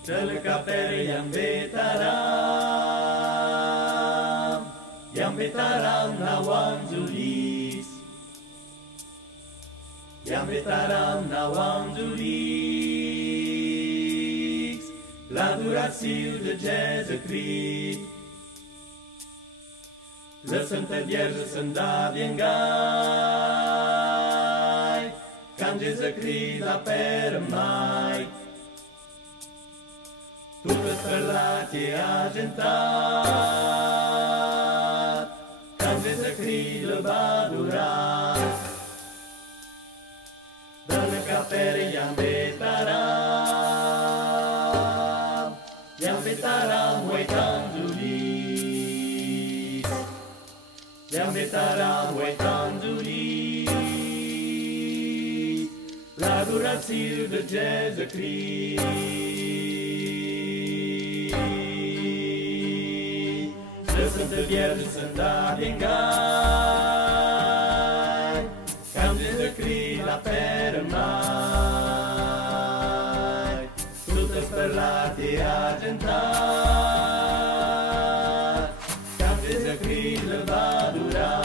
Telekapere yang betaram nawang julis, yang betaram nawang julis, l'adoració de Jésus-Christ. La Santa Vierge se'n da bien gai, quand Jésus-Christ la per mai. Totes per la que ha gentat, quand Jésus-Christ la va adorar. De la capella ja em vetaram oitant julis, ja em vetaram oitant julis, l'adoració de Jésus-Christ. La Santa Vierge se'n da bien gai, quand Jésus-Christ la per mai. Totes per la te ha gentat, quand Jésus-Christ la va adorar.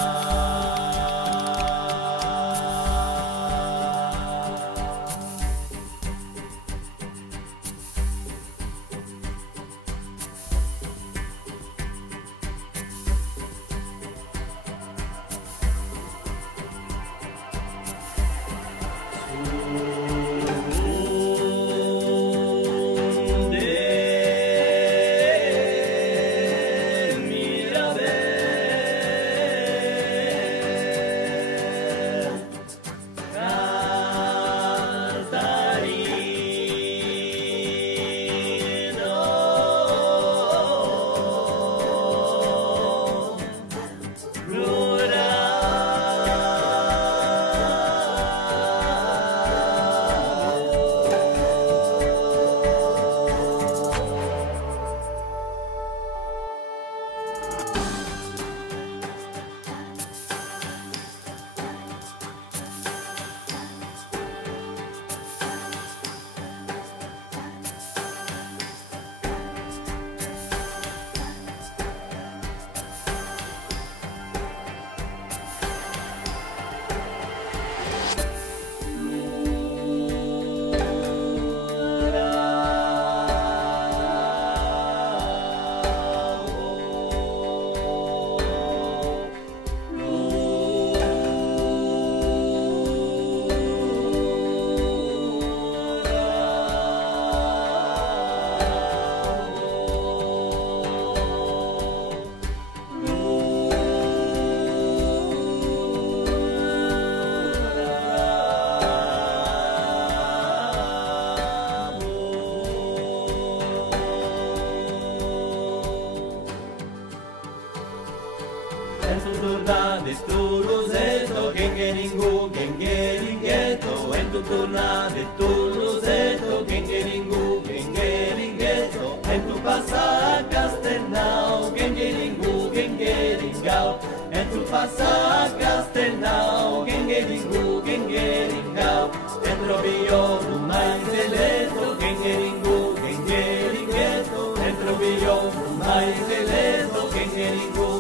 En tu tornada tu rosetto, gengeringetto, en tu tornada tu rosetto, gengeringetto, en tu passar Castelnau, gengeringau, en tu passar Castelnau, gengeringau, en trovillo mai zeletto, gengeringhetto, en trovillo mai zeletto, gengeringau,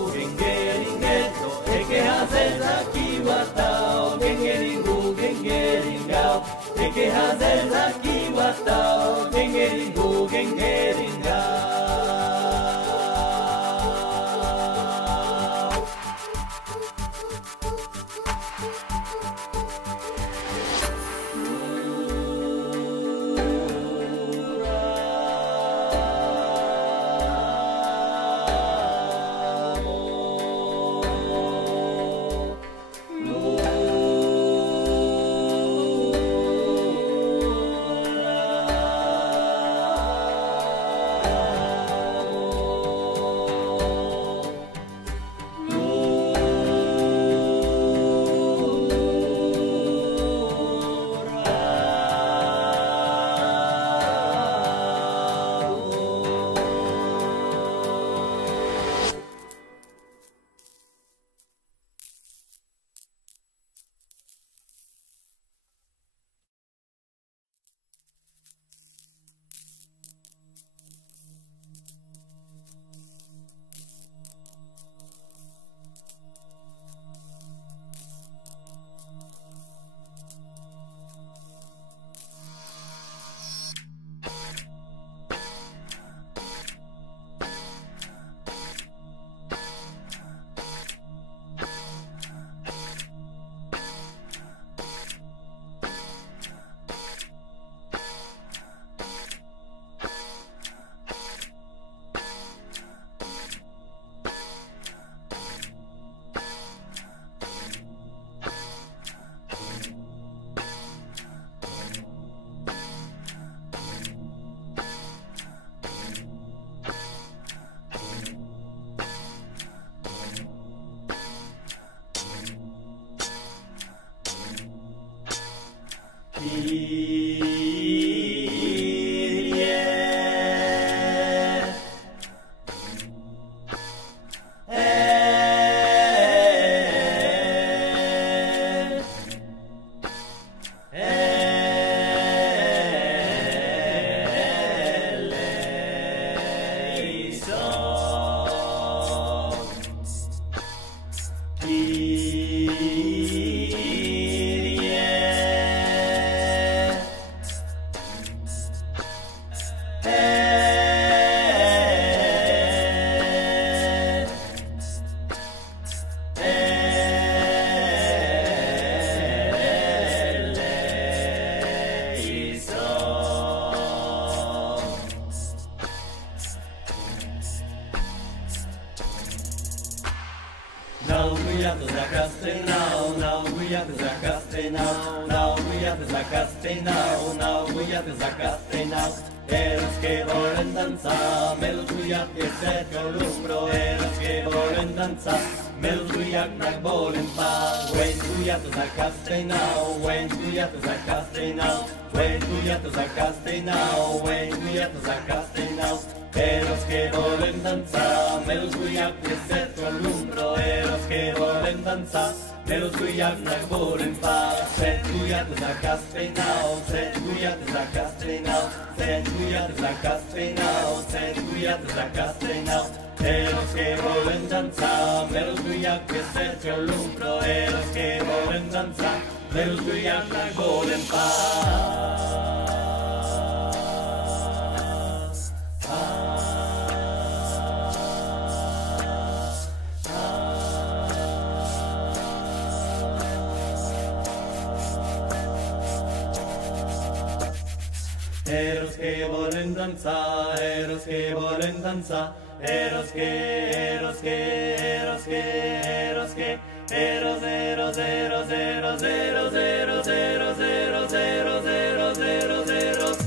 e che haces aquí guatao, gengeringau, e che haces aquí guatao, gengeringau, Now we have the Zakaste now we have the Zakaste now we have the Zakaste now we have the Zakaste now. Eros que volen danza, melodía que se columbro. Eros que volen danza, melodía que volen pa. When we have the Zakaste now, when we have the Zakaste now, when we have the Zakaste now, when we have the Zakaste now. Eros que volen danza, melodía que se columbro. Eros que volen danza, melodía que volen pa. Set we have the Zakaste now, set we have the Zakaste now, set we have the Zakaste now, set we have the Zakaste now. Eros que volen danza, melodía que se columbro. Eros que volen danza, melodía que volen pa. Eros que volen danza, eros que volen danza, eros que, eros que, eros que, eros que, eros, eros, eros, eros, eros, eros, eros, eros, eros, eros, eros, eros.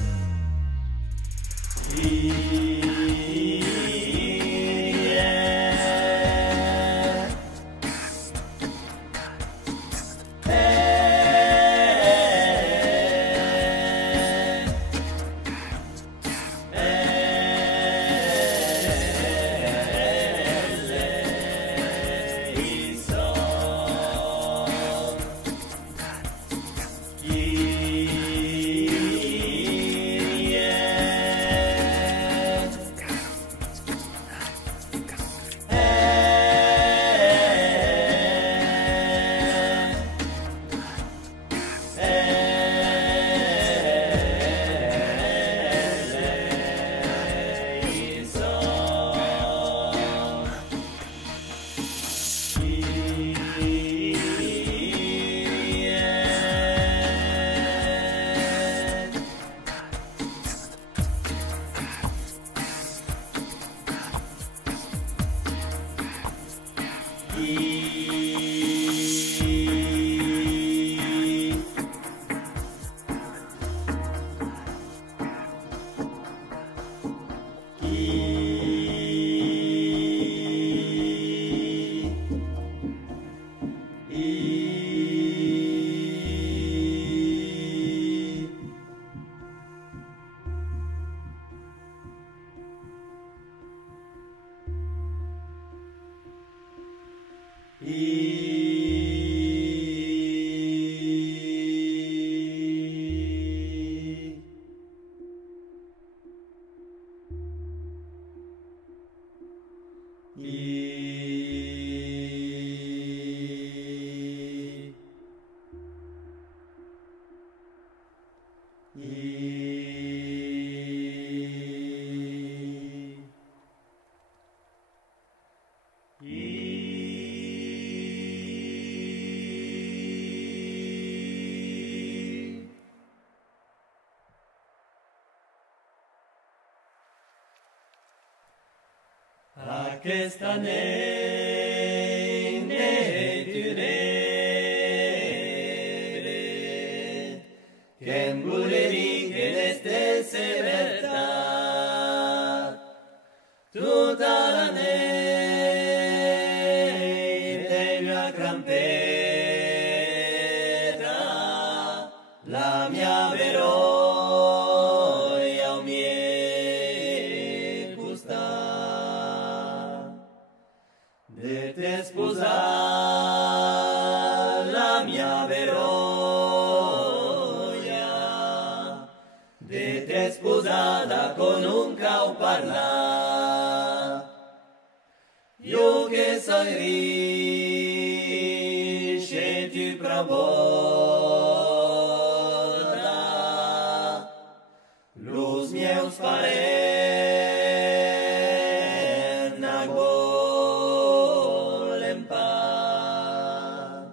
Aquesta nei neture che volevi che destesse verità tutta la nei della gran pietra la mia veroia o mie gusta de te sposar la mia veroia de te sposata con un cau parla io che sono tu pravda. Luz mnie uspare na golem pas.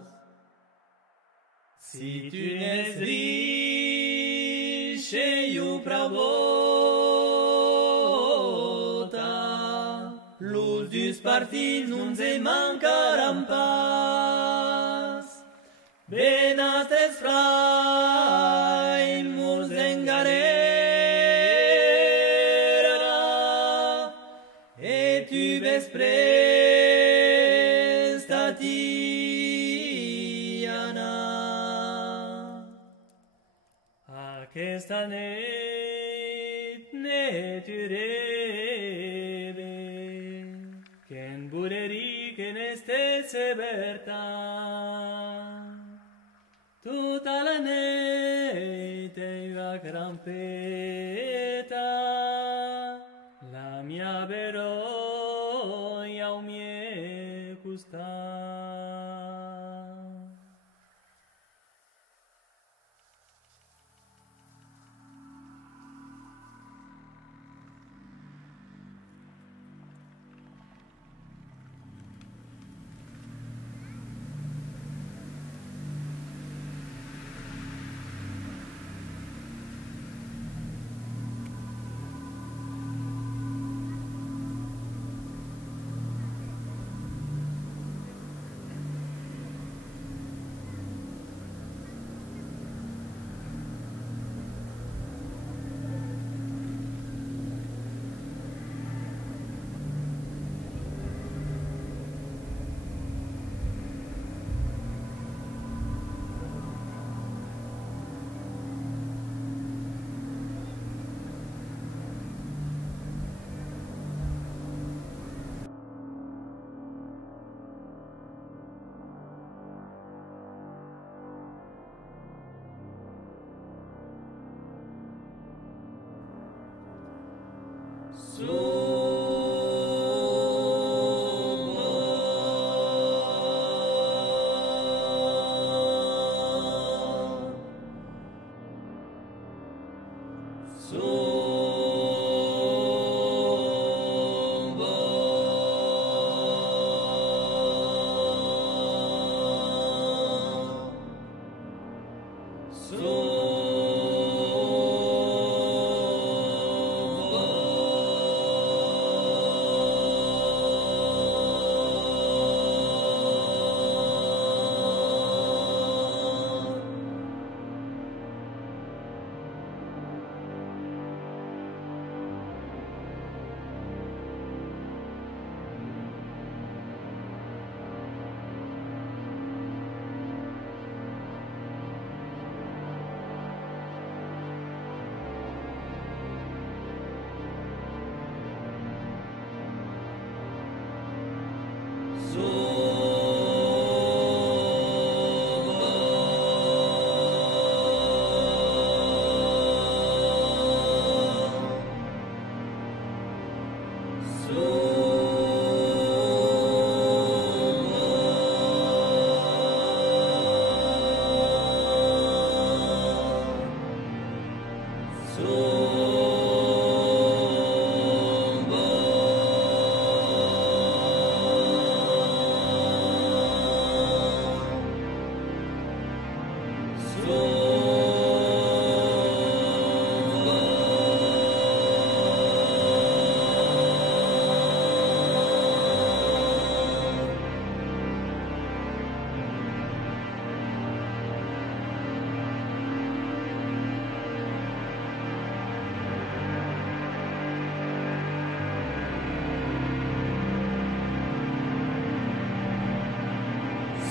Si tu ne zrisce io pravota, luz du spartin non se mancaram pas. Benastes frai murs engarera, et tu vespres Tatiana. Aquesta net neturebe, che in bureri che ne stesse verta, tutta la nete iva crampeta, la mia veroia o mie custa.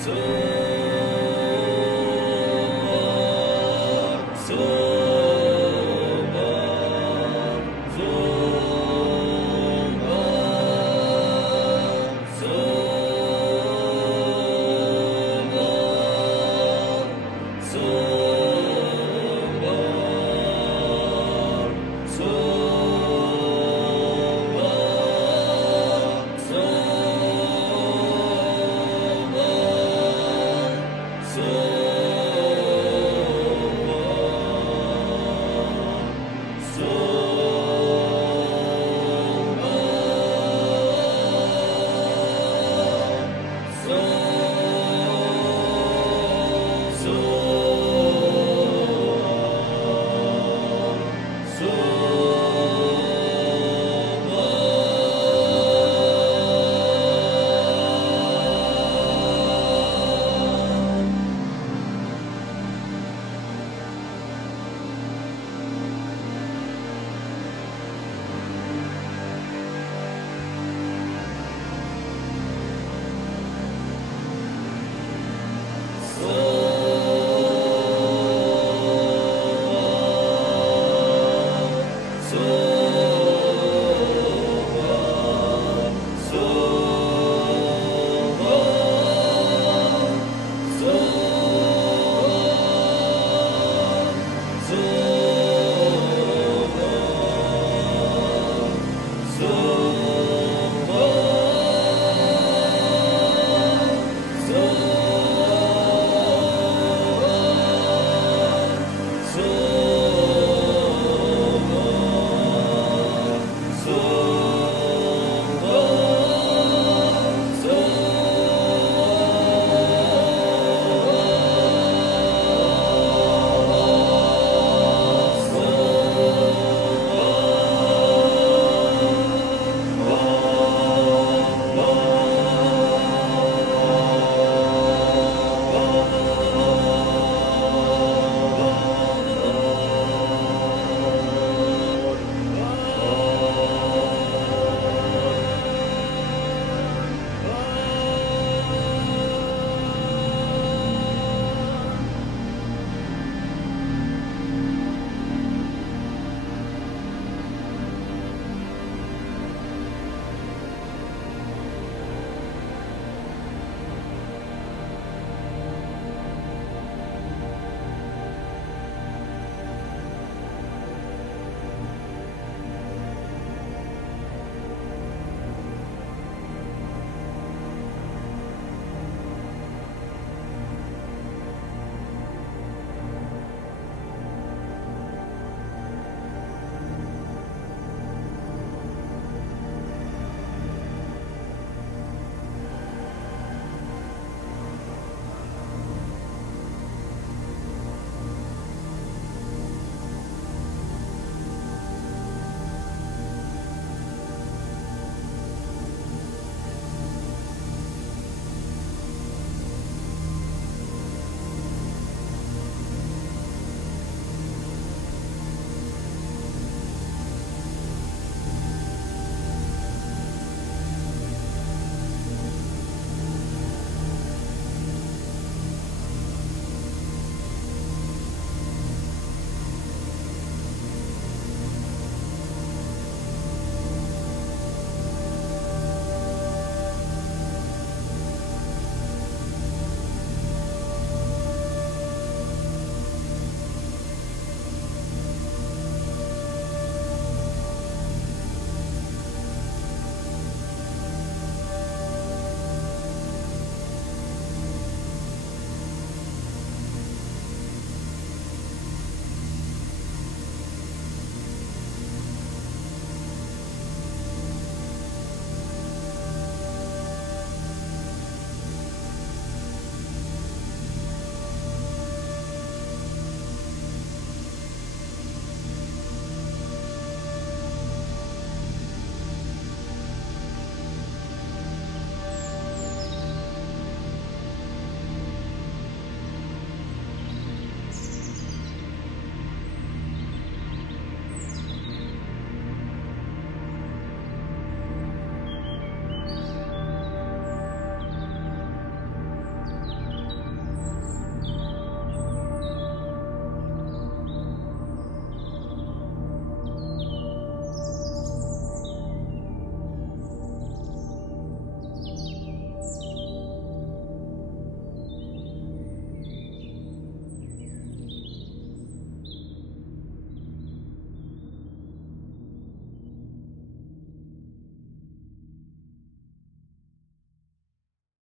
So